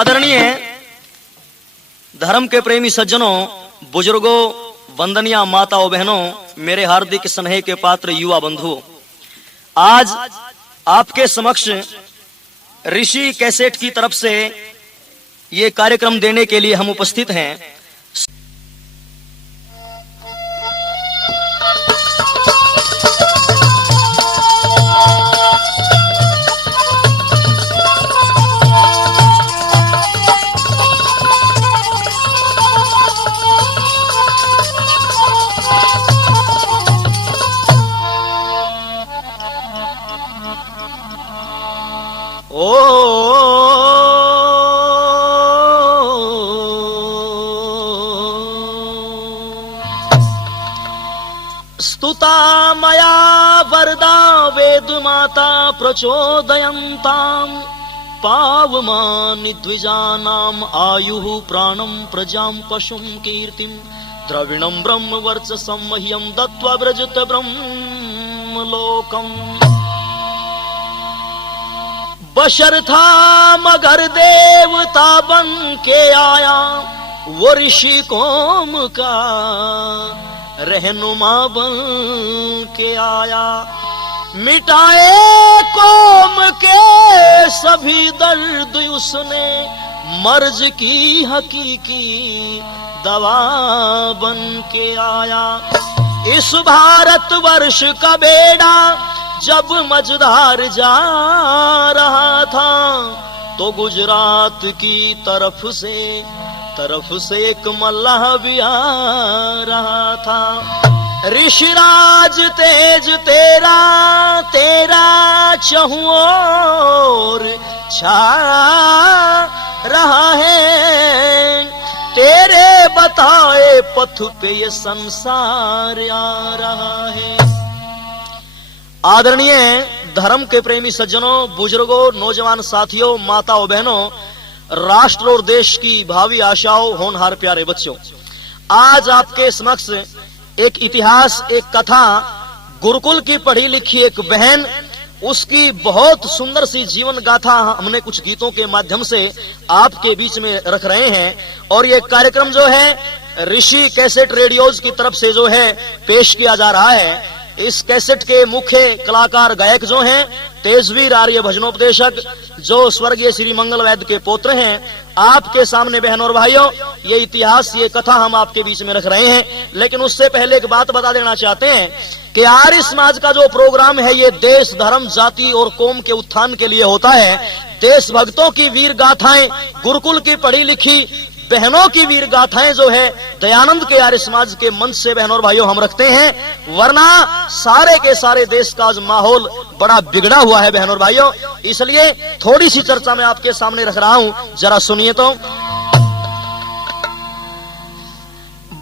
आदरणीय धर्म के प्रेमी सज्जनों, बुजुर्गों, वंदनीय माताओं, बहनों, मेरे हार्दिक स्नेह के पात्र युवा बंधुओं, आज आपके समक्ष ऋषि कैसेट की तरफ से ये कार्यक्रम देने के लिए हम उपस्थित हैं। स्तुता मया वरदा वेद माता प्रचोदयन्ताम् पावमानि द्विजानाम् आयुः प्राणं प्रजां पशुं कीर्तिं द्रविणं ब्रह्म वर्चसं मह्यं दत्त्वा व्रजत ब्रह्मलोकम्। बशर्था मगर देवता बन के आया वो ऋषि कौम का रहनुमा बन के आया, मिटाए कौम के सभी दर्द उसने मर्ज की हकीकी दवा बन के आया। इस भारत वर्ष का बेड़ा जब मझधार जा रहा था तो गुजरात की तरफ से एक मल्लाह भी आ रहा था। ऋषिराज तेज तेरा चहुओर छा रहा है, तेरे बताए पथ पे ये संसार आ रहा है। आदरणीय धर्म के प्रेमी सज्जनों, बुजुर्गों, नौजवान साथियों, माताओं, बहनों, राष्ट्र और देश की भावी आशाओं, होनहार प्यारे बच्चों, आज आपके समक्ष एक इतिहास, एक कथा, गुरुकुल की पढ़ी लिखी एक बहन, उसकी बहुत सुंदर सी जीवन गाथा हमने कुछ गीतों के माध्यम से आपके बीच में रख रहे हैं। और ये कार्यक्रम जो है ऋषि कैसेट रेडियोज की तरफ से जो है पेश किया जा रहा है। इस कैसेट के मुख्य कलाकार गायक जो हैं तेजवीर आर्य भजनोपदेशक, जो स्वर्गीय श्री मंगल वैद्य के पुत्र हैं। आपके सामने बहनों और भाइयों, ये इतिहास, ये कथा हम आपके बीच में रख रहे हैं। लेकिन उससे पहले एक बात बता देना चाहते हैं कि आर्य समाज का जो प्रोग्राम है ये देश, धर्म, जाति और कौम के उत्थान के लिए होता है। देशभक्तों की वीर गाथाएं, गुरुकुल की पढ़ी लिखी बहनों की वीर गाथाएं जो है दयानंद के आर्य समाज के मंच से बहनों और भाइयों हम रखते हैं। वरना सारे के सारे देश का आज माहौल बड़ा बिगड़ा हुआ है बहनों और भाइयों, इसलिए थोड़ी सी चर्चा मैं आपके सामने रख रहा हूं, जरा सुनिए तो।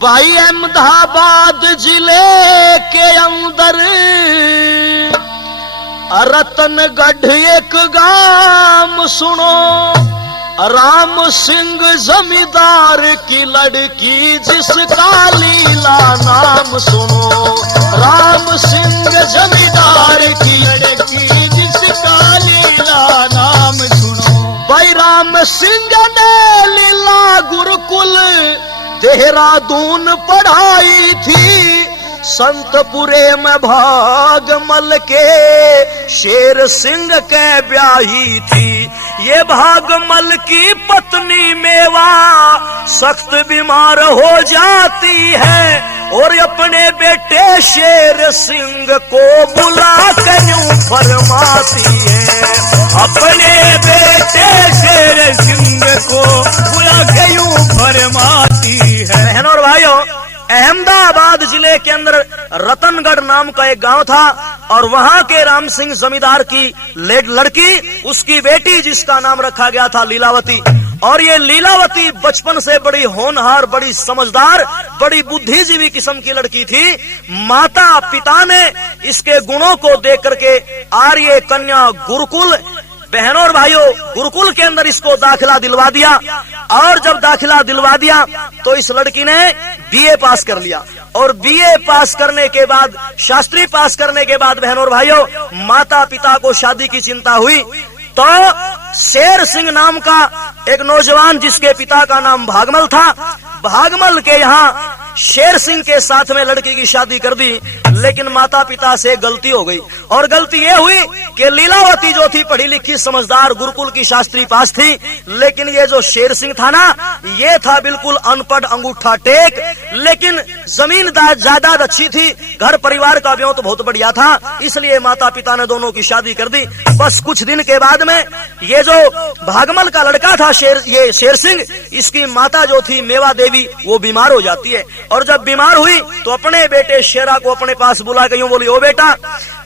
भाई अहमदाबाद जिले के अंदर रतनगढ़ एक गांव सुनो, राम सिंह जमींदार की लड़की जिसका लीला नाम सुनो। राम सिंह जमींदार की लड़की जिसका लीला नाम सुनो। भाई राम सिंह ने लीला गुरुकुल देहरादून पढ़ाई थी, संतपुरे में भागमल के शेर सिंह के ब्याही थी। ये भागमल की पत्नी मेवा सख्त बीमार हो जाती है और अपने बेटे शेर सिंह को बुला कर यूं फरमाती है। अपने बेटे शेर सिंह को बुला कर यूं फरमाती है। बहनों और भाइयों, अहमदाबाद जिले के अंदर रतनगढ़ नाम का एक गांव था और वहां के राम सिंह जमींदार की लड़की, उसकी बेटी जिसका नाम रखा गया था लीलावती। और ये लीलावती बचपन से बड़ी होनहार, बड़ी समझदार, बड़ी बुद्धिजीवी किस्म की लड़की थी। माता पिता ने इसके गुणों को देख करके आर्य कन्या गुरुकुल, बहनों और भाइयों, गुरुकुल के अंदर इसको दाखिला दिलवा दिया। और जब दाखिला दिलवा दिया तो इस लड़की ने बीए पास कर लिया और बीए पास करने के बाद, शास्त्री पास करने के बाद बहनों और भाइयों, माता पिता को शादी की चिंता हुई तो शेर सिंह नाम का एक नौजवान, जिसके पिता का नाम भागमल था, भागमल के यहाँ शेर सिंह के साथ में लड़की की शादी कर दी। लेकिन माता पिता से गलती हो गई, और गलती ये हुई कि लीलावती जो थी पढ़ी लिखी समझदार, गुरुकुल की शास्त्री पास थी, लेकिन ये जो शेर सिंह था ना, ये था बिल्कुल अनपढ़, अंगूठा टेक। लेकिन जमीन जायदाद अच्छी थी, घर परिवार का ब्यों तो बहुत बढ़िया था, इसलिए माता पिता ने दोनों की शादी कर दी। बस कुछ दिन के बाद में ये जो भागमल का लड़का था ये शेर सिंह, इसकी माता जो थी मेवा देवी, वो बीमार हो जाती है। और जब बीमार हुई तो अपने बेटे शेरा को अपने पास बुला के यूं बोली, ओ बेटा,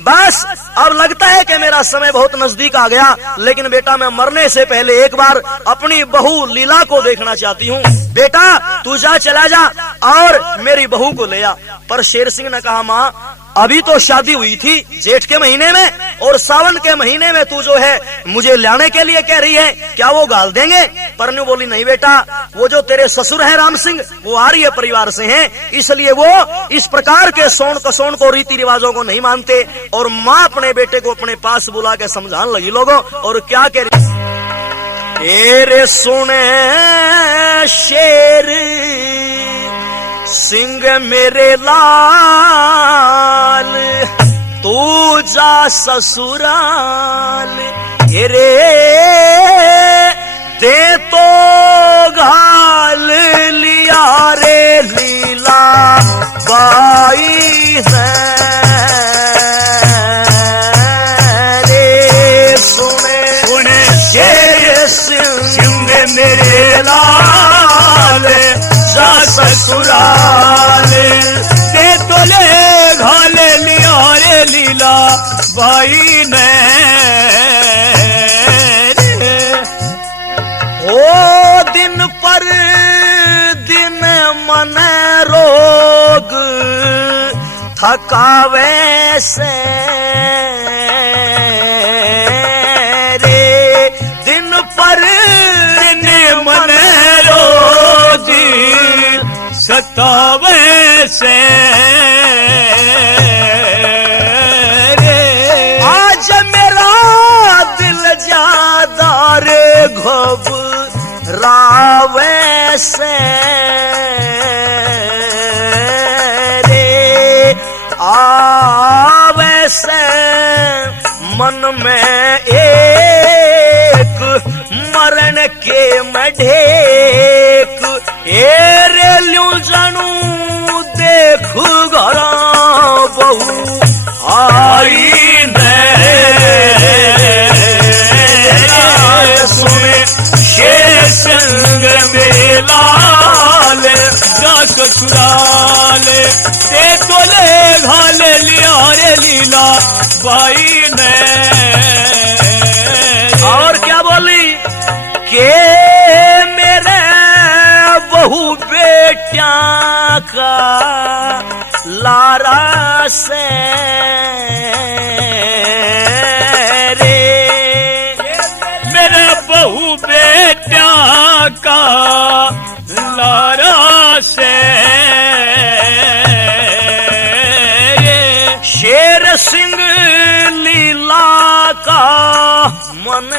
बस अब लगता है कि मेरा समय बहुत नजदीक आ गया, लेकिन बेटा मैं मरने से पहले एक बार अपनी बहू लीला को देखना चाहती हूँ। बेटा तू चला जा और मेरी बहू को ले आ। पर शेर सिंह ने कहा, माँ अभी तो शादी हुई थी जेठ के महीने में, और सावन के महीने में तू जो है मुझे लाने के लिए कह रही है, क्या वो गाल देंगे? परनू बोली, नहीं बेटा, वो जो तेरे ससुर है राम सिंह, वो आर्य परिवार से हैं, इसलिए वो इस प्रकार के सोन कसोन को, रीति रिवाजों को नहीं मानते। और माँ अपने बेटे को अपने पास बुला के समझाने लगी लोगों, और क्या कह रही, तेरे सुने शेर सिंह मेरे लाल, तू जा ससुराल, रे दे तो घाल लिया रे लीला बाई है। रे सुने शेर सिंह मेरे लाल, जा ससुराल, दे तो ले घाल लिया रे लीला बाई ने। ओ दिन पर दिन मन रोग थकावे से रे, दिन पर दिन मन रोग सतावे से रे, आज मेरा दिल ज्यादा रे घबरावे से रे, आवे से मन में एक मरण के मढेक, ए रे ल्यूं जानू देख घरा बहू आई ने। सुने शेर सिंह मेरे लाल, जा ससुराल, ते तो ले घाल लिया रे लीला बाई ने। और क्या बोली के मेरे बहू बेटिया का लारा से रे, मेरे बहू बेटिया का लारा से शेर सिंह लीला का मन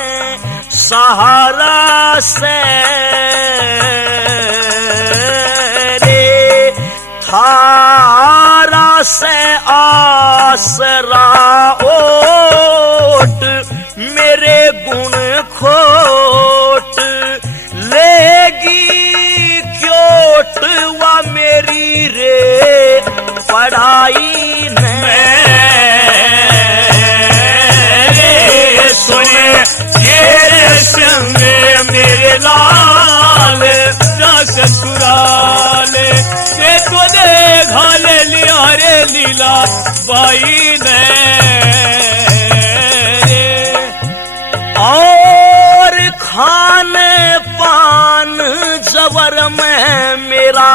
सहारा से रे, थारा से आसरा ओट, मेरे गुण खोट लेगी क्योट वा मेरी रे पढ़ाई में। सुने शेर सिंह मेरे लाल, जा ससुराल, ते तो दे घाल लिया रे लीला बाई ने। और खाने पान जबर में मेरा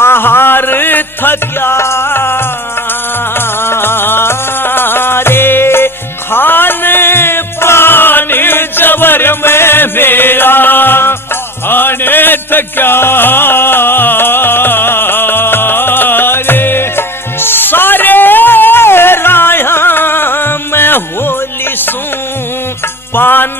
आहार थक्या रे, खाने पान जबर में मेरा आने थक्या रे, सारे राया में होली सू पान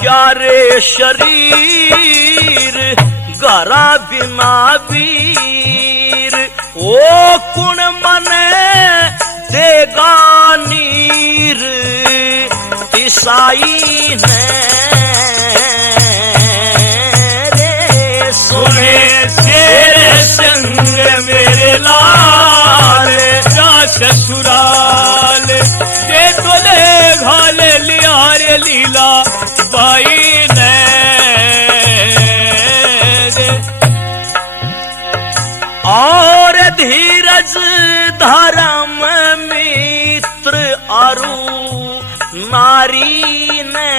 क्या रे शरीर गरा बिना वीर, ओ कुण मने देगा नीर, ईसाई ने रे सुने तेरे संग मेरे लाल, जा ससुराल दे तोले घाल लिया रे लीला बाई ने रे। और धीरज धर्म मित्र अरु नारी ने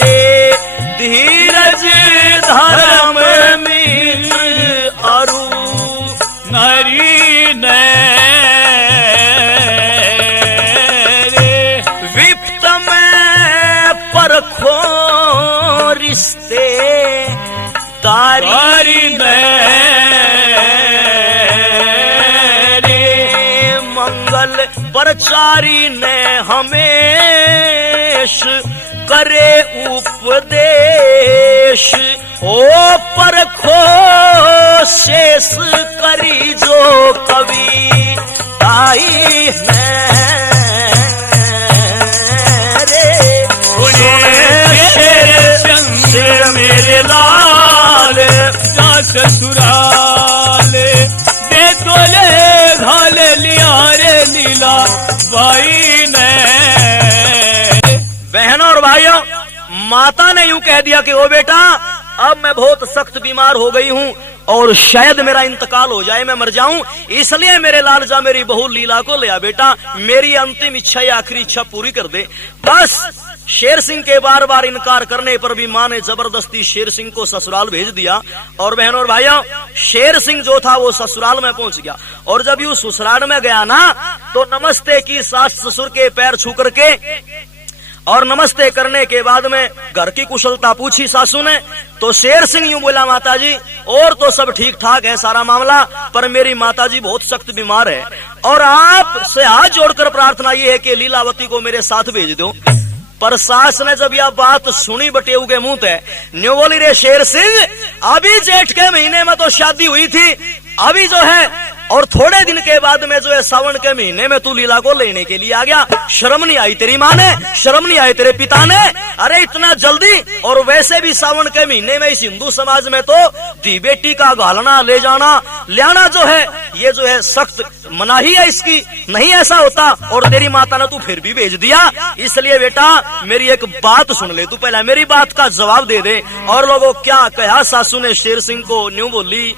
रे, धीरज धर्म मित्र अरु नारी ने रे। विप्त में परखो रिश्ते तारी ने रे, मंगल प्रचारी ने हमेश करे उपदेश, ओ परखो शेष करी जो कवि ताई है रे, सुने मेरे लाल, जा ससुराल दे तोले घाल लिया रे लीला बाई ने। बहनों और भाइयों, माता ने यूं कह दिया कि ओ बेटा अब मैं बहुत सख्त बीमार हो गई हूँ और शायद मेरा इंतकाल हो जाए, मैं मर जाऊं, इसलिए मेरे लाल जा मेरी बहू लीला को ले आ बेटा, मेरी अंतिम इच्छा या आखिरी इच्छा पूरी कर दे। बस शेर सिंह के बार बार इनकार करने पर भी मां ने जबरदस्ती शेर सिंह को ससुराल भेज दिया। और बहनों और भाइयों, शेर सिंह जो था वो ससुराल में पहुंच गया, और जब यूं ससुराल में गया ना तो नमस्ते की सास ससुर के पैर छू करके, और नमस्ते करने के बाद में घर की कुशलता पूछी सासू ने, तो शेर सिंह यूं बोला माताजी और तो सब ठीक ठाक है सारा मामला, पर मेरी माताजी बहुत सख्त बीमार है और आपसे हाथ जोड़कर प्रार्थना ये है कि लीलावती को मेरे साथ भेज दो। पर सास ने जब यह बात सुनी बटेऊ के मुंह ते, न्यू बोली रे शेर सिंह, अभी जेठ के महीने में तो शादी हुई थी, अभी जो है और थोड़े दिन के बाद में जो है सावन के महीने में तू लीला को लेने के लिए आ गया, शर्म नहीं आई तेरी माँ ने, शर्म नहीं आई तेरे पिता ने, अरे इतना जल्दी, और वैसे भी सावन के महीने में इस हिंदू समाज में तो धी बेटी का घालना ले जाना ले आना जो है ये जो है सख्त मनाही है इसकी, नहीं ऐसा होता, और तेरी माता ने तू फिर भी भेज दिया, इसलिए बेटा मेरी एक बात सुन ले, तू पहले मेरी बात का जवाब दे दे। और लोगों क्या कहा सासू ने शेर सिंह को, न्यू बोली,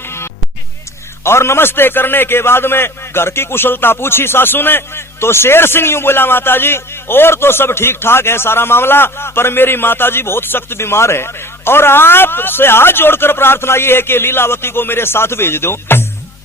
और नमस्ते करने के बाद में घर की कुशलता पूछी सासू ने, तो शेर सिंह यूं बोला माताजी और तो सब ठीक ठाक है सारा मामला, पर मेरी माताजी बहुत सख्त बीमार है और आपसे हाथ जोड़कर प्रार्थना ये है कि लीलावती को मेरे साथ भेज दो।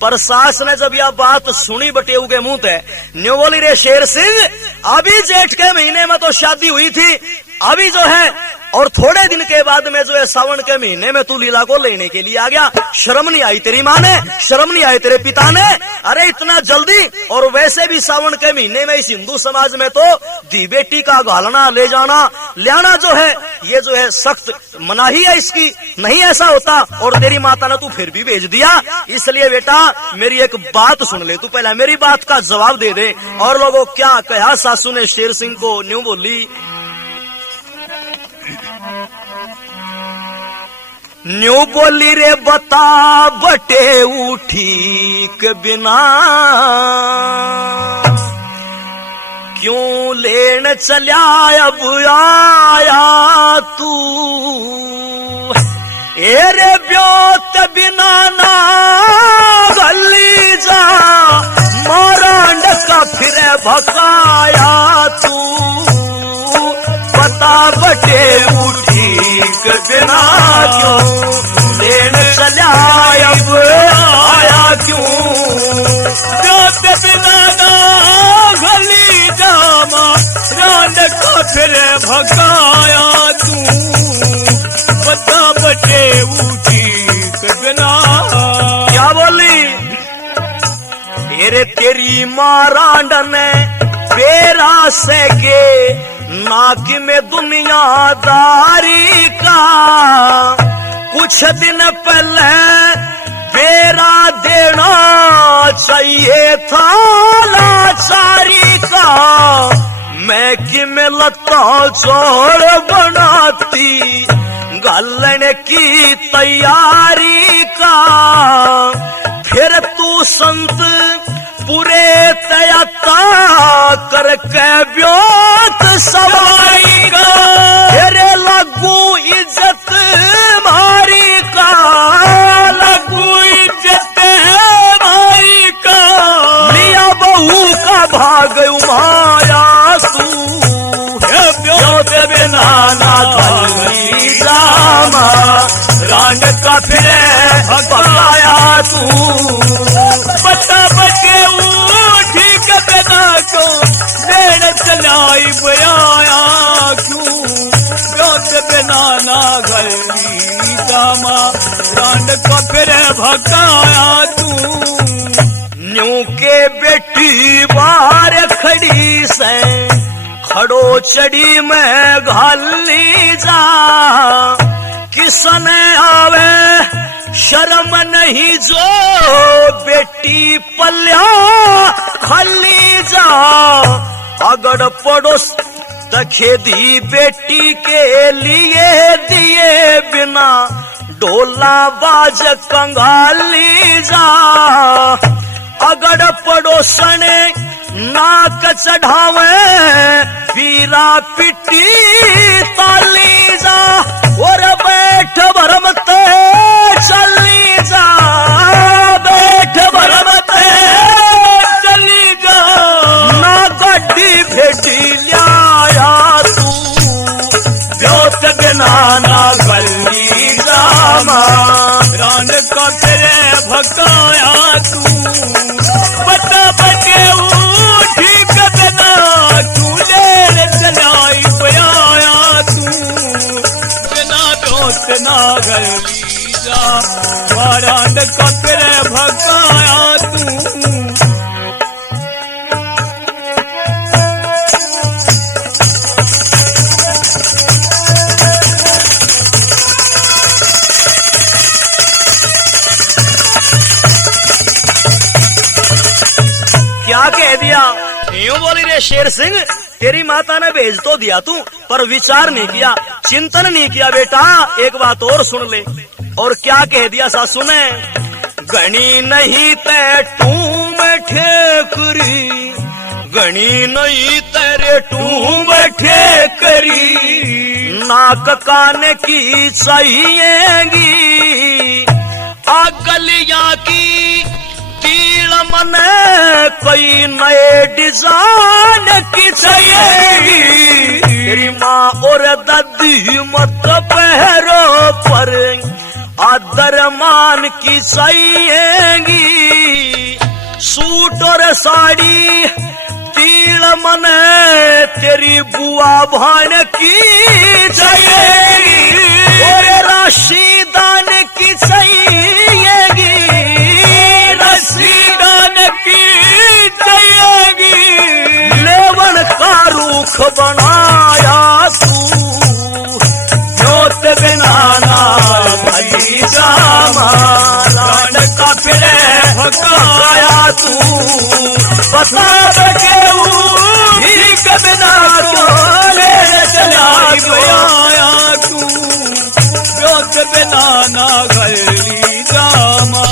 पर सास ने जब यह बात सुनी बटेऊ के मुंह ते, न्यू बोली रे शेर सिंह, अभी जेठ के महीने में तो शादी हुई थी, अभी जो है और थोड़े दिन के बाद में जो है सावन के महीने में तू लीला को लेने के लिए आ गया, शर्म नहीं आई तेरी माँ ने, शर्म नहीं आई तेरे पिता ने, अरे इतना जल्दी, और वैसे भी सावन के महीने में इस हिंदू समाज में तो धी बेटी का घालना ले जाना ले आना जो है ये जो है सख्त मनाही है इसकी, नहीं ऐसा होता, और तेरी माता ने तू फिर भी भेज दिया, इसलिए बेटा मेरी एक बात सुन ले, तू पहले मेरी बात का जवाब दे दे। और लोगों क्या कहा सासू ने शेर सिंह को, न्यू बोली, न्यू बोली रे बता बटे उठी के बिना, क्यों लेन चल्या अब आया तू, एरे ब्योत बिना ना गली जा, मारांड का फिर भकाया तू, बता बटे उठी के बिना क्यों लेन चला अब आया क्यों, ब्योत बिना ना गली जामा, रांड का फिर भगाया तू, बता बटे उठी के बिना। क्या बोली, तेरे तेरी मां रांड ने बेरा से के नाक में दुनियादारी का कुछ दिन पहले बेरा देना चाहिए था लाचारी का। मैं कि में लता जोड़ बनाती गालन की तैयारी का। फिर तू संत पूरे तयता करके ब्योत सवारी का। तेरे लगू इज्जत मारी का, लगू इज्जत मारी का। मिया बहू का भाग उमाया तू ब्योत बिना ना रामा रांड का फिर भगाया तू। बता बचे ठीक बिना को देर चलाई बयाया क्यों। ब्योत बिना ना गली रामा रांड का फिर भगाया तू। न्यू के बेटी बाहर खड़ी से खड़ो चढ़ी में घाली जा। किसने आवे शर्म नहीं जो बेटी पल्या खाली जा। अगड़ पड़ोस दखेदी बेटी के लिए दिए बिना ढोला बाज कंगाली जा। अगड़ पड़ोसने नाक चढ़ावे पीरा पिटी ताली जा। और बैठ भरमते चली जा, बैठ भरमते चली जा। ना गड्डी भेटी लिया तू ब्योत बिना ना गली रामा रान का तेरे भगाया तू। बता बटे ठीक बिना तू लेर चलाई बयाया तू। बिना ब्योत ना गली जा रान का तेरे भगाया तू। क्या कह दिया? यूं बोली रे शेर सिंह, तेरी माता ने भेज तो दिया तू पर विचार नहीं किया, चिंतन नहीं किया। बेटा एक बात और सुन ले। और क्या कह दिया सासू ने? गणी नहीं ते टूम ठेकरी, गणी नहीं तेरे टूम ठेकरी। नाक कान की चाहिएगी गलियां की तील मन कोई नए डिजाइन की चाहिएगी। तेरी माँ और दादी मत पहरो पर आदर मान की चाहिएगी। सूट और साड़ी तील मन तेरी बुआ भान की चाहिएगी। और राशि दान की चाहिएगी, राशि दान की चाहिएगी। लेवन का रूख बनाया तू ब्योत बिना ना भई जामा रान का फिर भगाया तू। बता बके ठीक बिना तो ले चलाई बयाया तू। ब्योत बिना ना गली जामा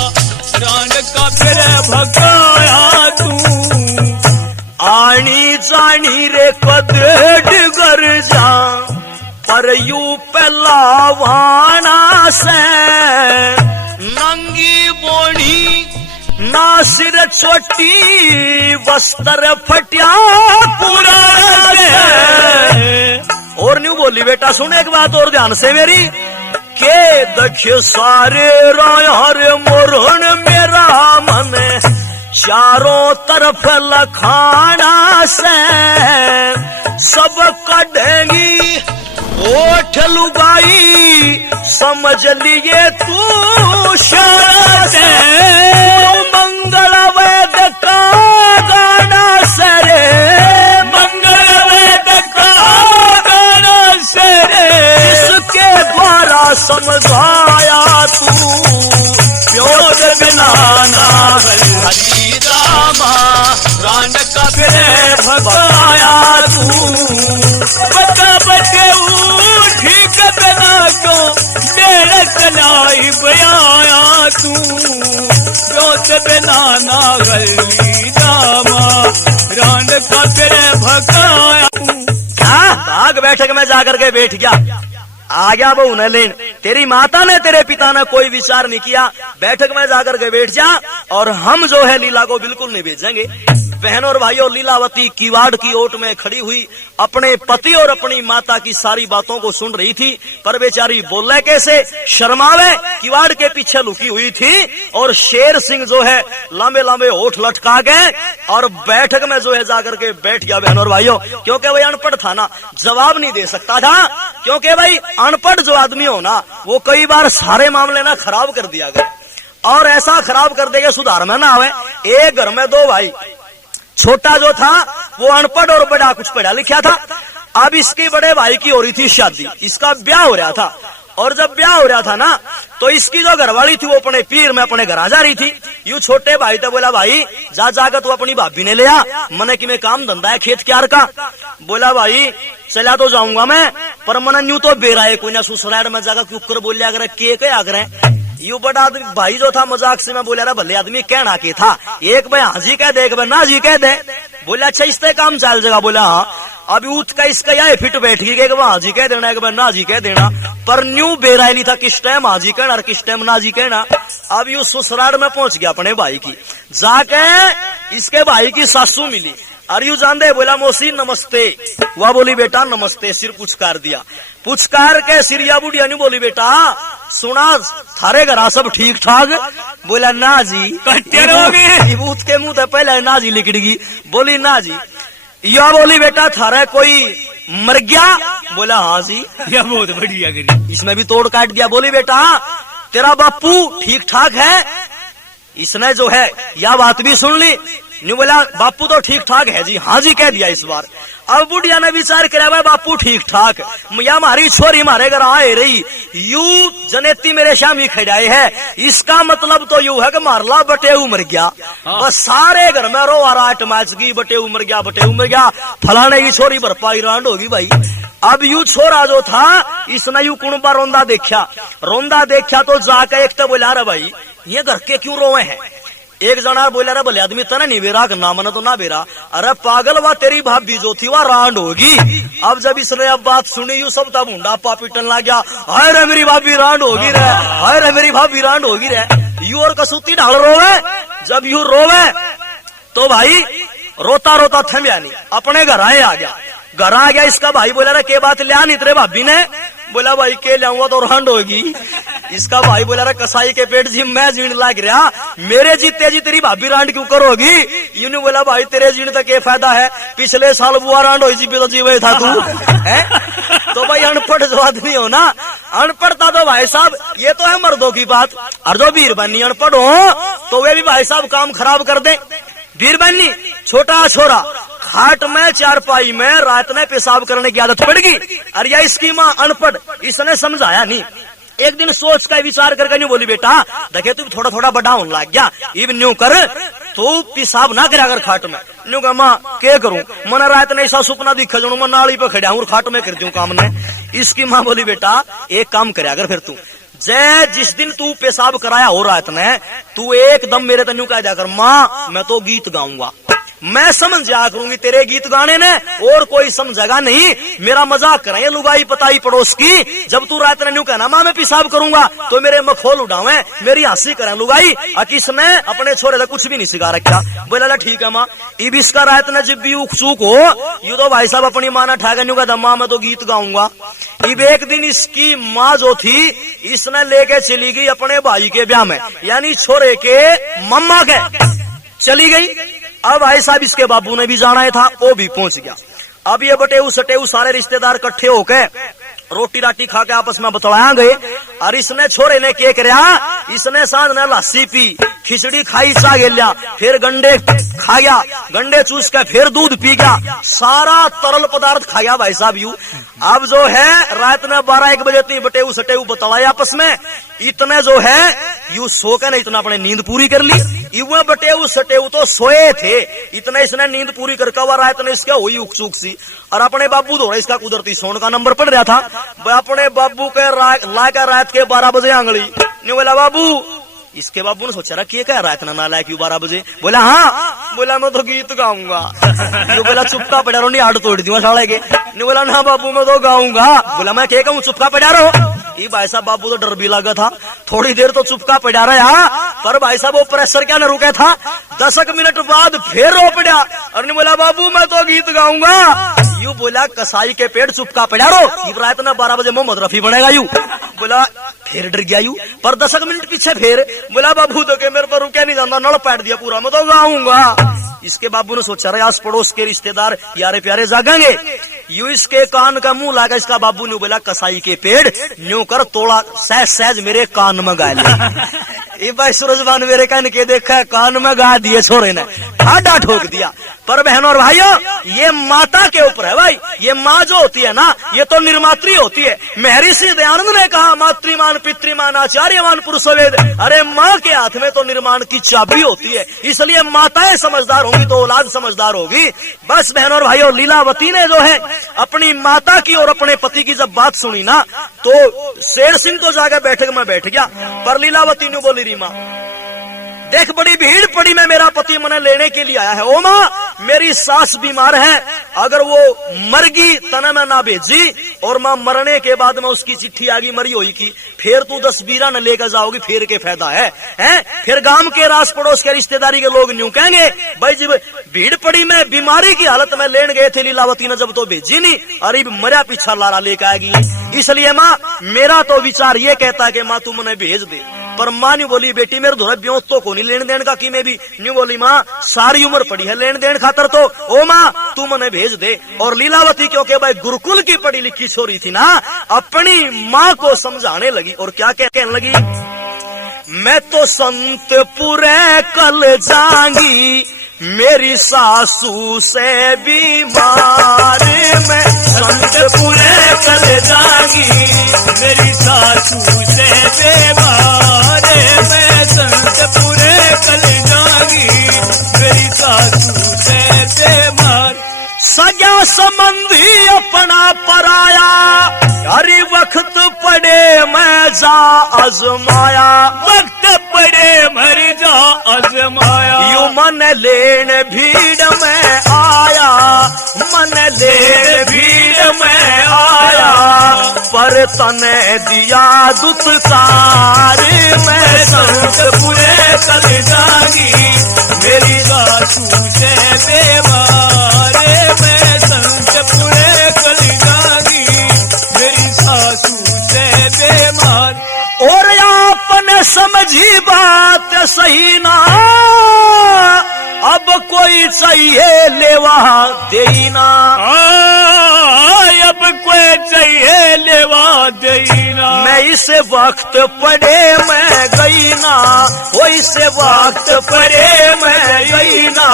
रान का फिर भगाया तू। आनी जानी रे कदेड गर जा पर यू पहलावाना से। नंगी बोणी ना सिर चोटी वस्त्र फटिया पूरा। और न्यू बोली बेटा सुन एक बात और ध्यान से मेरी के दख्य सारे रायर मोरन मेरा मन चारों तरफ लखाना से। सब कढ़ेगी ओठ लुगाई समझ लिए तू शाद। मंगल वेद का गाना सरे, मंगल वेद का चलाई बयाया तू जोत बिना ना गली जामा रांड का फिर भगाया भाग बैठक में जाकर के बैठ गया। आ गया वो उन्हें लेन, तेरी माता ने तेरे पिता ने कोई विचार नहीं किया, बैठक में जाकर के बैठ जा और हम जो है लीला को बिल्कुल नहीं भेजेंगे। बहनों और भाइयों, लीलावती किवाड़ की ओट में खड़ी हुई अपने पति और अपनी माता की सारी बातों को सुन रही थी, पर बेचारी बोले कैसे, शर्मावे, किवाड़ के पीछे लुकी हुई थी। और शेर सिंह जो है लंबे लंबे होठ लटका गए और बैठक में जो है जाकर के बैठ गया। बहनों और भाइयों, क्योंकि भाई अनपढ़ था ना, जवाब नहीं दे सकता था, क्योंकि भाई अनपढ़ जो आदमी हो ना वो कई बार सारे मामले ना खराब कर दिया गया, और ऐसा खराब कर देगा सुधार में ना आवे। एक घर में दो भाई, छोटा जो था वो अनपढ़ और बड़ा कुछ पढ़ा लिखा था। अब इसके बड़े भाई की हो रही थी शादी, इसका ब्याह हो रहा था, और जब ब्याह हो रहा था ना तो इसकी जो घरवाली थी वो अपने पीर में अपने घर आ जा रही थी। यूं छोटे भाई तो बोला, भाई जा जाकर तू अपनी भाभी ने ले आ, मने कि मैं काम धंधा है खेत क्यार का। बोला भाई चला तो जाऊंगा मैं, पर मन यूं तो बेरा है कोई ना ससुराल में जाकर क्यों कर बोलिया अगर के आगर यू बड़ा आदमी भाई जो था मजाक से मैं बोला भले आदमी कहना के था, एक भाई हाँ जी कह दे, एक भाई ना जी कह दे। बोला अच्छा इससे काम चल जाएगा। बोला हाँ। अभी उठ का इसका यह फिट बैठ गई, एक बार हाँ जी कह देना, एक बार ना जी कह देना, पर न्यू बेराय नहीं था किस टाइम हाँ जी कहना और किस टाइम ना जी कहना। अब यू ससुराल में पहुंच गया अपने भाई की, जाके इसके भाई की सासू मिली, और यू जान दे, बोला मौसी नमस्ते। वह बोली बेटा नमस्ते, सिर पुचकार दिया, पुचकार के सिरिया बुढ़िया नहीं बोली बेटा सुना थारे घरा सब ठीक ठाक। बोला ना जी, भूत के मुंह पहले ना जी लिखड़गी। बोली ना जी। या बोली बेटा थारा कोई मर गया। बोला हाँ जी। यह बहुत बढ़िया करी, इसमें भी तोड़ काट दिया। बोली बेटा तेरा बापू ठीक ठाक है। इसने जो है यह बात भी सुन ली, नहीं बोला बापू तो ठीक ठाक है जी, हाँ जी कह दिया इस बार। अब बुढ़िया ने विचार किया भाई बापू ठीक ठाक, या हमारी छोरी हमारे घर आए रही, यू जनेती मेरे शाम ही खड़ाए है, इसका मतलब तो यू है कि मारला बटेऊ मर गया। बस सारे घर में रो आराट मैच की, बटेऊ मर गया, बटेऊ मर गया, फलाने की छोरी भरपाई रांड होगी भाई। अब यू छोरा जो था इसने यू कुणबा रोंदा देखा तो जाकर एक तो बोला रे भाई ये घर के क्यों रोए हैं। एक जना बोला रे भले आदमी तना नहीं बेरा ना मना तो ना बेरा, अरे पागल वह तेरी भाभी जो थी वह रांड होगी। अब जब इसने अब बात सुनी यू सब तब हुंडा पापिटन लग गया, हाय रे मेरी भाभी रांड होगी रे, हाय रे मेरी भाभी रांड होगी रे। यू और कसूती ढाल रोवे। जब यू रोवे तो भाई रोता रोता थमिया नहीं, अपने घर आ गया। इसका भाई बोला रे के बात लिया नहीं तेरे भाभी ने। बोला भाई के लाऊंगा तो रांड होगी। इसका भाई बोला रे कसाई के पेट जी मैं जीण लाग रहा, मेरे जीते जी तेरी भाभी रांड क्यों करोगी। यूने बोला भाई तेरे जीण तक ये फायदा है, पिछले साल बुआ रांड हुई तो जीवे था तू है। तो भाई अनपढ़ जो आदमी हो ना, अनपढ़ता तो भाई साहब ये तो है मर्दों की बात, और जो बीरबानी अनपढ़ हो तो वे भी भाई साहब काम खराब कर दे। बीरबानी छोटा छोरा खाट में चारपाई में रात में पेशाब करने की आदत पड़ गई, और या इसकी माँ अनपढ़, इसने समझाया नहीं। एक दिन सोच का विचार करके नहीं बोली बेटा देखे तू थोड़ा थोड़ा बड़ा होने लग गया, इब न्यू कर तू पेशाब ना करा कर खाट में। न्यू कहा माँ क्या करूं, मन रात ने ऐसा सपना दिखा जो मैं नाली पे खड़ा हूँ खाट में कर दूं काम ने। इसकी माँ बोली बेटा एक काम करे अगर फिर तू जय जिस दिन तू पेशाब कराया हो रात ने तू एकदम मेरे तन्यू कह जाकर माँ मैं तो गीत गाऊंगा, मैं समझ जा करूंगी तेरे गीत गाने ने, और कोई समझेगा नहीं। मेरा मजाक करे लुगाई पताई पड़ोस की, जब तू रात ने न्यू कहना माँ मैं पेशाब करूंगा तो मेरे मखौल उड़ावे, मेरी हंसी करें लुगाई। किसने अपने छोरे से कुछ भी नहीं सिखा रखा। बोला ठीक है माँ। इब इसका रात ने जब भी उकसूक हो यू तो भाई साहब अपनी माँ ने ठाकर न्यू कहता माँ मैं तो गीत गाऊंगा। इब एक दिन इसकी माँ जो थी इसने लेके चली गई अपने भाई के ब्याह में, यानी छोरे के मम्मा के चली गई। अब भाई साहब इसके बाबू ने भी जाना था, वो भी पहुंच गया। अब ये बटेऊ सटेऊ सारे रिश्तेदार इकट्ठे होके रोटी राटी खा के आपस में बतलाया गए, और इसने छोरे ने क्या करया, इसने सांझ ने लस्सी पी, खिचड़ी खाई सा गेलिया, फिर गंडे खा गया, गंडे चूस के फिर दूध पी गया, सारा तरल पदार्थ खा गया भाई साहब यू। अब जो है रात में 12-1 बजे तक बटेऊ सटेऊ बतलाया आपस में, इतने जो है यू सो के ना इतना अपने नींद पूरी कर ली। युवा बटेऊ सटेऊ तो सोए थे, इतना इसने नींद पूरी करके हुआ रात ने इसका हुई उकसूक सी, और अपने बाबू दो इसका कुदरती सोन का नंबर पड़ रहा था। अपने बाबू के लाकर रात रात के 12 बजे आंगली। ने बोला बाबू, इसके बाबू ने सोचा रहा कह रहा इतना नालायक क्यों 12 बजे। बोला हाँ। बोला मैं तो गीत गाऊंगा। ये बोला चुपका पड़ा रहो, नहीं हाथ तोड़ दूंगा साले के। ने बोला ना बाबू मैं तो गाऊंगा। बोला मैं क्या कहूँ, चुपका पड़ा रहो। ये भाई साहब बाबू तो डर भी लगा था, थोड़ी देर तो चुपका पड़ा रहा, पर भाई साहब वो प्रेशर क्या न रुके था। 10 मिनट बाद फिर रो पड़ा और ने बोला बाबू मैं तो गीत गाऊंगा। यू बोला कसाई के पेड़ चुपका पड़ा रहो, ये रात ना 12 बजे मोहम्मद रफी बनेगा। यू बोला फिर डर गया यू, पर 10 मिनट पीछे फिर बोला बाबू तो के मेरे पर रुके नहीं जाना, नल पैट दिया पूरा, मैं तो गाऊंगा। इसके बाबू ने सोचा रहा आस पड़ोस के रिश्तेदार यारे प्यारे जागेंगे। यू इसके कान का मुंह लागा। इसका बाबू ने बोला कसाई के पेड़ न्यू कर तोड़ा सहज सहज मेरे कान में गा लिया। भाई सूरजबान मेरे कान के देखा, कान में गा दिए छोरे ने, ठाडा ठोक दिया। पर बहनों और भाइयों, ये माता के ऊपर है भाई। ये माँ जो होती है ना, ये तो निर्मात्री होती है। महर्षि दयानंद ने कहा मातृमान पितृमान आचार्यमान पुरुषवेद। अरे माँ के हाथ में तो निर्माण की चाबी होती है, इसलिए माताएं समझदार होंगी तो औलाद समझदार होगी। बस बहनों और भाइयों, लीलावती ने जो है अपनी माता की और अपने पति की जब बात सुनी ना, तो शेर सिंह तो जाकर बैठक में बैठ गया, पर लीलावती ने बोली री माँ देख बड़ी भीड़ पड़ी, मैं मेरा पति मने लेने के लिए आया है। ओ माँ मेरी सास बीमार है, अगर वो मरगी तना मैं ना भेजी, और माँ मरने के बाद में उसकी चिट्ठी आगी मरी हुई की, फिर तू 10 बीरा न लेकर जाओगी, फिर के फायदा है? फिर गांव के रास पड़ोस के रिश्तेदारी के लोग न्यू कहेंगे भाई जब भीड़ पड़ी में बीमारी की हालत में लेन गए थे लीलावती ने जब तो भेजी नहीं, अरे मरिया पीछा लारा लेकर आएगी। इसलिए माँ मेरा तो विचार ये कहता है कि माँ तू मने भेज दे। पर माँ नहीं बोली बेटी मेरे धोरा ब्योत तो को नहीं लेन देन का की में भी नहीं बोली माँ सारी उम्र पड़ी है लेन देन खातर, तो ओ माँ तू मने भेज दे। और लीलावती क्योंकि भाई गुरुकुल की पढ़ी लिखी छोरी थी ना, अपनी माँ को समझाने लगी और क्या कहने लगी, मैं तो संतपुरे कल जाऊंगी, मेरी सासू से बीमार, मैं संतपुरे कल जाऊंगी, मेरी सासू से बीमार, मैं संतपुरे कल जाऊंगी, मेरी सासू से बीमार। सगा संबंधी अपना पराया, हरी वक्त पड़े मैं जा आजमाया, वक्त पड़े मर जा आजमाया, यू मन लेन भीड़ में आया, मन लेन भीड़ में आया, पर तने दिया दुत्कार, मैं संतपुरे कल जाऊंगी, मेरी सासू से बीमार, मैं संतपुरे कल जाऊंगी, मेरी सासू से बीमार। और आपने समझी बात सही ना, अब कोई चाहिए लेवा देना, अब कोई चाहिए लेवा देना, मैं इस वक्त पड़े मैं गई ना, वो इस वक्त पड़े मैं गई ना,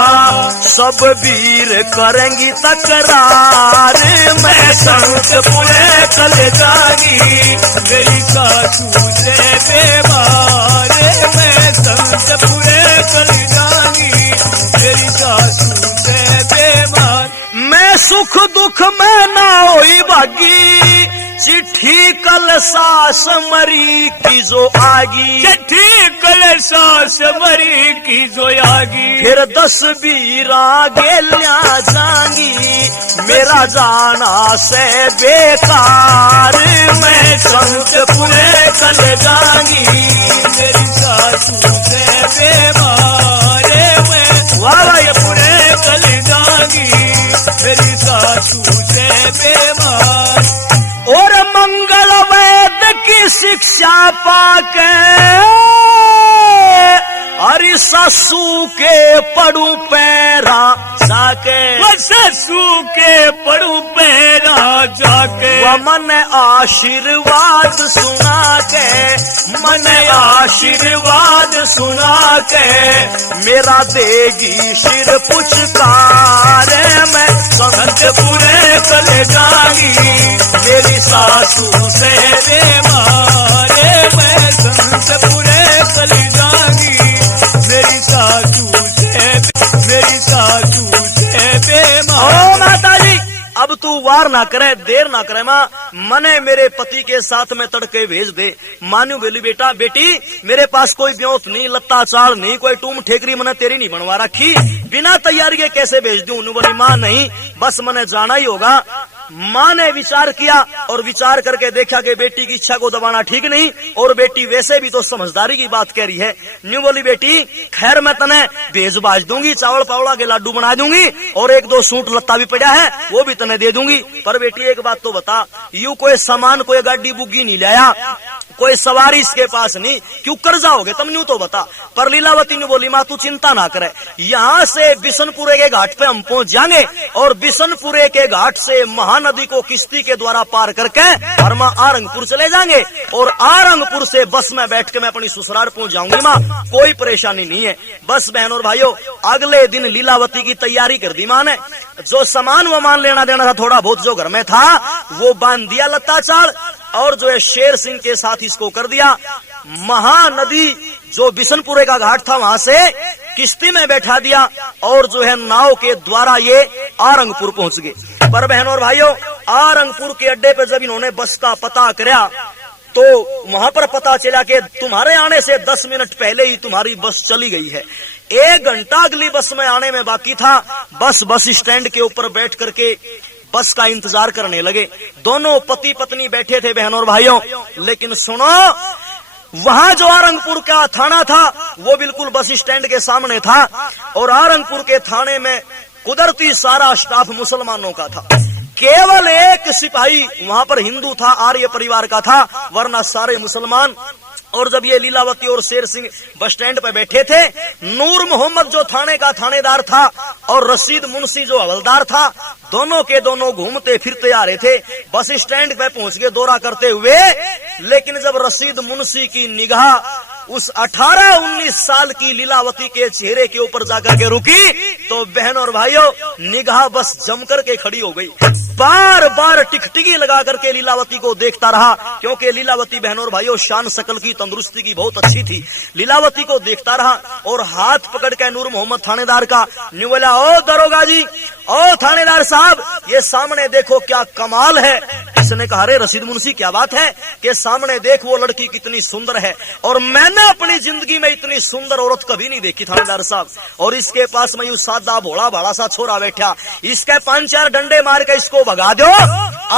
सब वीर करेंगी तकरार, मैं संतपुरे कल जाऊंगी, मेरी सासू से बीमार, मैं संतपुरे कल जाऊंगी, मेरी सासू से बीमार। मैं सुख दुख में ना होई भागी, चिट्ठी कल सास मरी की जो आगी, चिट्ठी कल सास मरी की जो आगी, फिर 10 बीरा गेलिया जाएंगी, मेरा जाना से बेकार, मैं संतपुरे कल जाऊंगी, मेरी सासू से बीमार, मैं वारापुरे कल जाऊंगी, मेरी सासू से बीमार। और मंगल वेद की शिक्षा पाके, अरे ससु के पड़ू पैरा जाके, ससु के पड़ू पैरा जाके, मन आशीर्वाद सुना के, मन आशीर्वाद सुना के, मेरा देगी सिर पुचकार, मैं संतपुरे कल जाऊंगी, मेरी सासू से बीमार, मैं संतपुरे कल जाऊंगी, मेरी सासू से बीमार। ओ माता जी अब तू वार ना करे, देर ना करे माँ, मने मेरे पति के साथ में तड़के भेज दे। मान्यू बोली बेटा बेटी मेरे पास कोई ब्योत नहीं, लत्ता चाल नहीं, कोई टूम ठेकरी मने तेरी नहीं बनवा रखी, बिना तैयारी के कैसे भेज दूं। बोली माँ नहीं, बस मने जाना ही होगा। माँ ने विचार किया और विचार करके देखा कि बेटी की इच्छा को दबाना ठीक नहीं, और बेटी वैसे भी तो समझदारी की बात कह रही है। न्यू बोली बेटी खैर मैं तने भेज बाज दूंगी, चावल पावड़ा के लाडू बना दूंगी, और एक दो सूट लत्ता भी पड़ा है वो भी तने दे दूंगी। पर बेटी एक बात तो बता, यू कोई सामान कोई गाड़ी बुग्गी नहीं लाया, कोई सवारी इसके पास नहीं, क्यों कर्जा हो गए तुम न्यू तो बता। पर लीलावती ने बोली माँ तू चिंता ना करे, यहाँ से बिशनपुरे के घाट पे हम पहुंच जाएंगे, और बिशनपुरे के घाट से महानदी को किश्ती के द्वारा पार करके और माँ आरंगपुर चले जाएंगे, और आरंगपुर से बस में बैठ के मैं अपनी ससुराल पहुंच जाऊंगी माँ, कोई परेशानी नहीं है। बस बहन और भाइयों अगले दिन लीलावती की तैयारी कर दी माँ ने, जो सामान वामान लेना देना था थोड़ा बहुत जो घर में था वो बांध दिया लत्ता चाल, और जो है शेर सिंह के साथ इसको कर दिया। महानदी जो बिशनपुरे का घाट था वहां से किश्ती में बैठा दिया, और जो है नाव के द्वारा ये आरंगपुर पहुंच गए। पर बहनों और भाइयों आरंगपुर के अड्डे पर जब इन्होंने बस का पता कराया तो वहां पर पता चला कि तुम्हारे आने से 10 मिनट पहले ही तुम्हारी बस चली गई है। 1 घंटा अगली बस में आने में बाकी था। बस स्टैंड के ऊपर बैठ करके बस का इंतजार करने लगे। दोनों पति पत्नी बैठे थे बहनों और भाइयों, लेकिन सुनो वहां जो आरंगपुर का थाना था वो बिल्कुल बस स्टैंड के सामने था, और आरंगपुर के थाने में कुदरती सारा स्टाफ मुसलमानों का था। केवल एक सिपाही वहां पर हिंदू था, आर्य परिवार का था, वरना सारे मुसलमान। और जब ये लीलावती और शेर सिंह बस स्टैंड पर बैठे थे, नूर मोहम्मद जो थाने का थानेदार था और रशीद मुंशी जो हवलदार था, दोनों के दोनों घूमते फिरते आ रहे थे। बस स्टैंड पे पहुंच गए दौरा करते हुए, लेकिन जब रशीद मुंशी की निगाह उस 18-19 साल की लीलावती के चेहरे के ऊपर जाकर के रुकी, तो बहन और भाइयों निगाह बस जम करके खड़ी हो गई। बार बार टिकटिकी लगा करके लीलावती को देखता रहा, क्योंकि लीलावती बहन और भाइयों शान शकल की तंदुरुस्ती की बहुत अच्छी थी। लीलावती को देखता रहा और हाथ पकड़ के नूर मोहम्मद थानेदार का न्यू बोला, ओ दरोगा जी, ओ थानेदार साहब, ये सामने देखो क्या कमाल है। इसने कहा रे रशीद मुंशी क्या बात है कि सामने देख वो लड़की कितनी सुंदर है, और मैंने अपनी जिंदगी में इतनी सुंदर औरत कभी नहीं देखी थानेदार साहब। और इसके पास में यूं सादा भोला भाड़ा सा छोरा बैठा, इसके 5-4 डंडे मार के इसको भगा दो,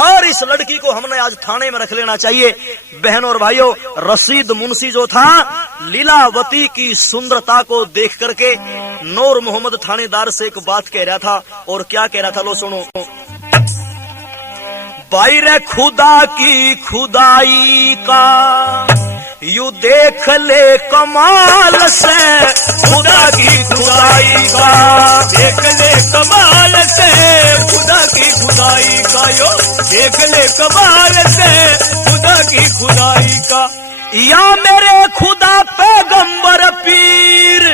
और इस लड़की को हमने आज थाने में रख लेना चाहिए। बहन और भाइयों रशीद मुंशी जो था लीलावती की सुंदरता को देख करके नूर मोहम्मद थानेदार से एक बात कह रहा था, और क्या कह रहा था लो सुनो। बाहर खुदा की खुदाई का यू देख ले कमाल से, खुदा की खुदाई का देख ले कमाल से, खुदा की खुदाई का यो देख ले कमाल से, खुदा की खुदाई का। या मेरे खुदा पैगंबर पीर,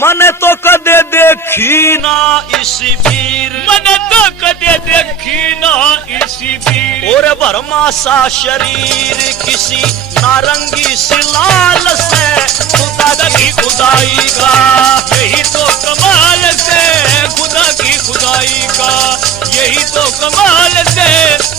मन तो कदे देखी ना इसी पीर, मन तो कदे देखी ना इसी पीर, और भरमा सा शरीर किसी नारंगी सी लाल से, खुदा की खुदाई का। यही तो कमाल से खुदा की खुदाई का, यही तो कमाल से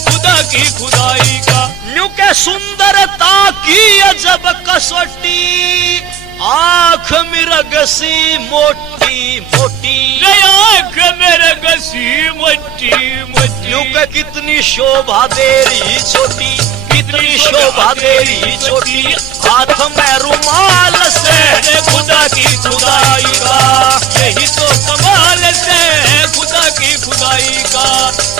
खुदा की खुदाई का। न्यू के सुंदरता की अजब कसोटी, आंख मिर्गसी मोटी मोटी, आंख मिर्गसी मोटी मोटी, न्यू के कितनी शोभा तेरी छोटी, कितनी शोभा तेरी छोटी, हाथ में रुमाल से, खुदा की खुदाई का। यही तो कमाल से खुदा की खुदाई का,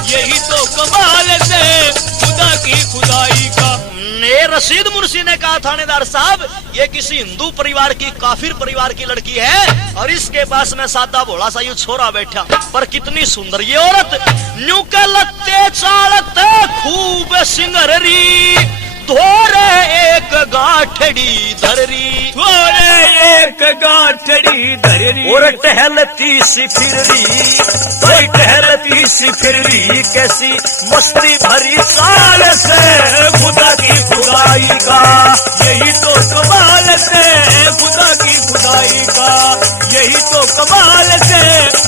यही तो कमाल से खुदा की खुदाई का। रशीद मुंशी ने कहा थानेदार साहब ये किसी हिंदू परिवार की, काफिर परिवार की लड़की है, और इसके पास में सादा भोला सा यू छोरा बैठा, पर कितनी सुंदर ये औरत। न्यू के लत्ते चालते खूब सिंगररी, धोरे एक गाठड़ी धररी, धोरे एक गाठड़ी धररी, और टहलती सी फिररी, कोई टहलती सी फिररी, कैसी मस्ती भरी चाल से, खुदा की खुदाई का। यही तो कमाल से खुदा की खुदाई का, यही तो कमाल से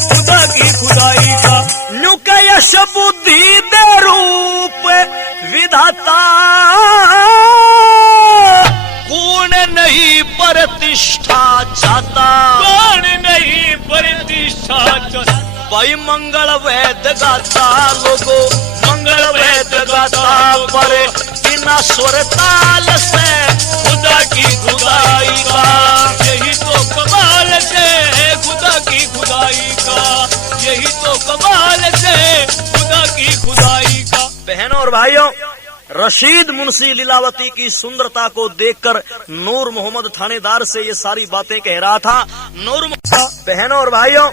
खुदा की खुदाई का। न्यू यूं के यश बुद्धि दे रूप विधाता, कौन नहीं प्रतिष्ठा चाहता, कौन नहीं प्रतिष्ठा चाहता। भाई मंगल वेद गाता लोगो, मंगल वेद गाता पर बिना स्वर ताल से खुदा की खुदाई का यही तो कमाल से, खुदा की खुदाई का यही तो कमाल से, खुदा की खुदाई का। बहनों और भाइयों, रशीद मुंशी लीलावती की सुंदरता को देखकर नूर मोहम्मद थानेदार से ये सारी बातें कह रहा था। बहनों और भाइयों,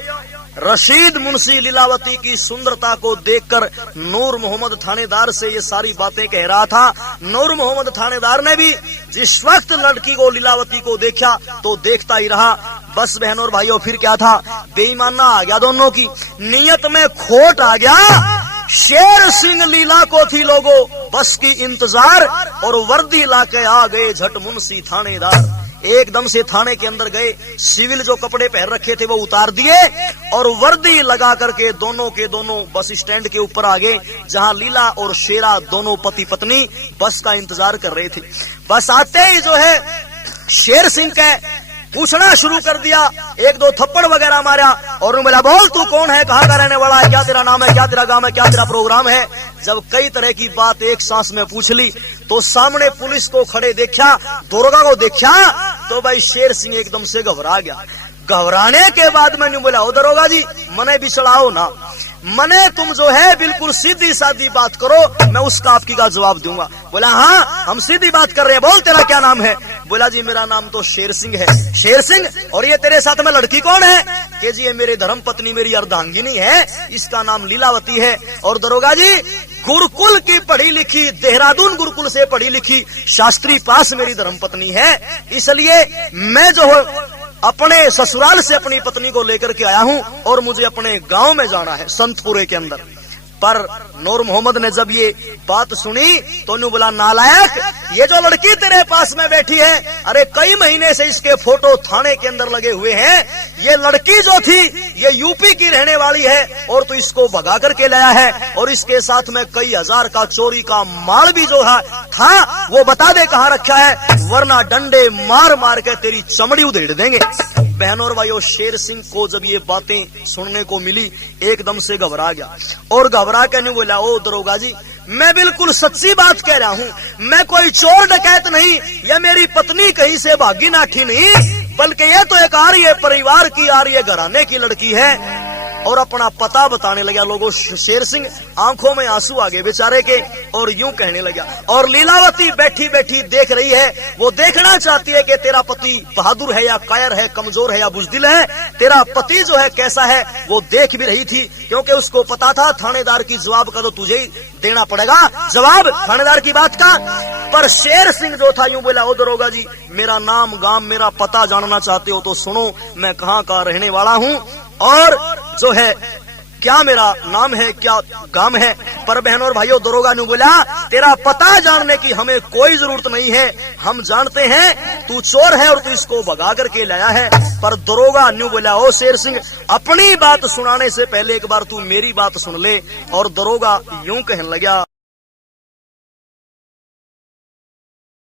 रशीद मुंशी लीलावती की सुंदरता को देखकर नूर मोहम्मद थानेदार से ये सारी बातें कह रहा था। नूर मोहम्मद थानेदार ने भी जिस वक्त लड़की को लीलावती को देखा तो देखता ही रहा। बस बहनों और भाइयों, फिर क्या था, बेईमाना आ गया दोनों की, नीयत में खोट आ गया। शेर सिंह लीला को थी लोगों बस की इंतजार, और वर्दी लाके आ गए झट मुंशी थानेदार। एकदम से थाने के अंदर गए, सिविल जो कपड़े पहन रखे थे वो उतार दिए और वर्दी लगा करके दोनों के दोनों बस स्टैंड के ऊपर आ गए, जहां लीला और शेरा दोनों पति पत्नी बस का इंतजार कर रहे थे। बस आते ही जो है शेर सिंह के पूछना शुरू कर दिया, एक दो थप्पड़ वगैरह मारा और बोला, बोल तू कौन है, कहाँ का रहने वाला है, क्या तेरा नाम है, क्या तेरा गांव है, क्या तेरा प्रोग्राम है। जब कई तरह की बात एक सांस में पूछ ली तो सामने पुलिस को खड़े देखा, दरोगा को देखा, तो भाई शेर सिंह एकदम से घबरा गया। घबराने के बाद मैंने बोला, ओ दरोगा जी मने बिछड़ाओ ना, मने तुम जो है बिल्कुल सीधी सादी बात करो, मैं उसका आपकी का जवाब दूंगा। बोला हाँ हम सीधी बात कर रहे हैं, बोल तेरा क्या नाम है। बोला जी मेरा नाम तो शेर सिंह है। शेर सिंह, और ये तेरे साथ में लड़की कौन है। कि जी ये मेरी धर्म पत्नी, मेरी अर्धांगिनी है, इसका नाम लीलावती है। और दरोगा जी गुरुकुल की पढ़ी लिखी, देहरादून गुरुकुल से पढ़ी लिखी शास्त्री पास मेरी धर्म पत्नी है, इसलिए मैं जो अपने ससुराल से अपनी पत्नी को लेकर के आया हूँ और मुझे अपने गांव में जाना है संतपुरे के अंदर। पर नूर मोहम्मद ने जब ये बात सुनी तो उन्होंने बोला, नालायक, ये जो लड़की तेरे पास में बैठी है, अरे कई महीने से इसके फोटो थाने के अंदर लगे हुए हैं, ये लड़की जो थी ये यूपी की रहने वाली है और तू इसको भगा करके लाया है, और इसके साथ में कई हजार का चोरी का माल भी जो है था वो बता दे कहाँ रखा है, वरना डंडे मार मार के तेरी चमड़ी उधेड़ देंगे। बहनों और भाइयों, शेर सिंह को जब ये बातें सुनने को मिली एकदम से घबरा गया और घबरा के नहीं बोला, ओ दरोगा जी मैं बिल्कुल सच्ची बात कह रहा हूँ, मैं कोई चोर डकैत नहीं, ये मेरी पत्नी कहीं से भागी नाठी नहीं, बल्कि ये तो एक आर्य परिवार की, आर्य घराने की लड़की है। और अपना पता बताने लगा लोगों। शेर सिंह आंखों में आंसू आ गए बेचारे के और यूं कहने लगा, और लीलावती बैठी बैठी देख रही है, वो देखना चाहती है कि तेरा पति बहादुर है या कायर है, कमजोर है या बुजदिल है, तेरा पति जो है कैसा है, वो देख भी रही थी, क्योंकि उसको पता था थानेदार की जवाब का तो तुझे ही देना पड़ेगा जवाब थानेदार की बात का। पर शेर सिंह जो था यूं बोला, ओ दरोगा जी मेरा नाम गांव मेरा पता जानना चाहते हो तो सुनो, मैं कहाँ का रहने वाला हूँ और जो है क्या मेरा नाम है, क्या गांव है। पर बहनों और भाइयों, दरोगा ने बोला, तेरा पता जानने की हमें कोई जरूरत नहीं है, हम जानते हैं तू चोर है और तू इसको भगा करके लाया है। पर दरोगा ने बोला, ओ शेर सिंह अपनी बात सुनाने से पहले एक बार तू मेरी बात सुन ले। और दरोगा यूं कहने लगा,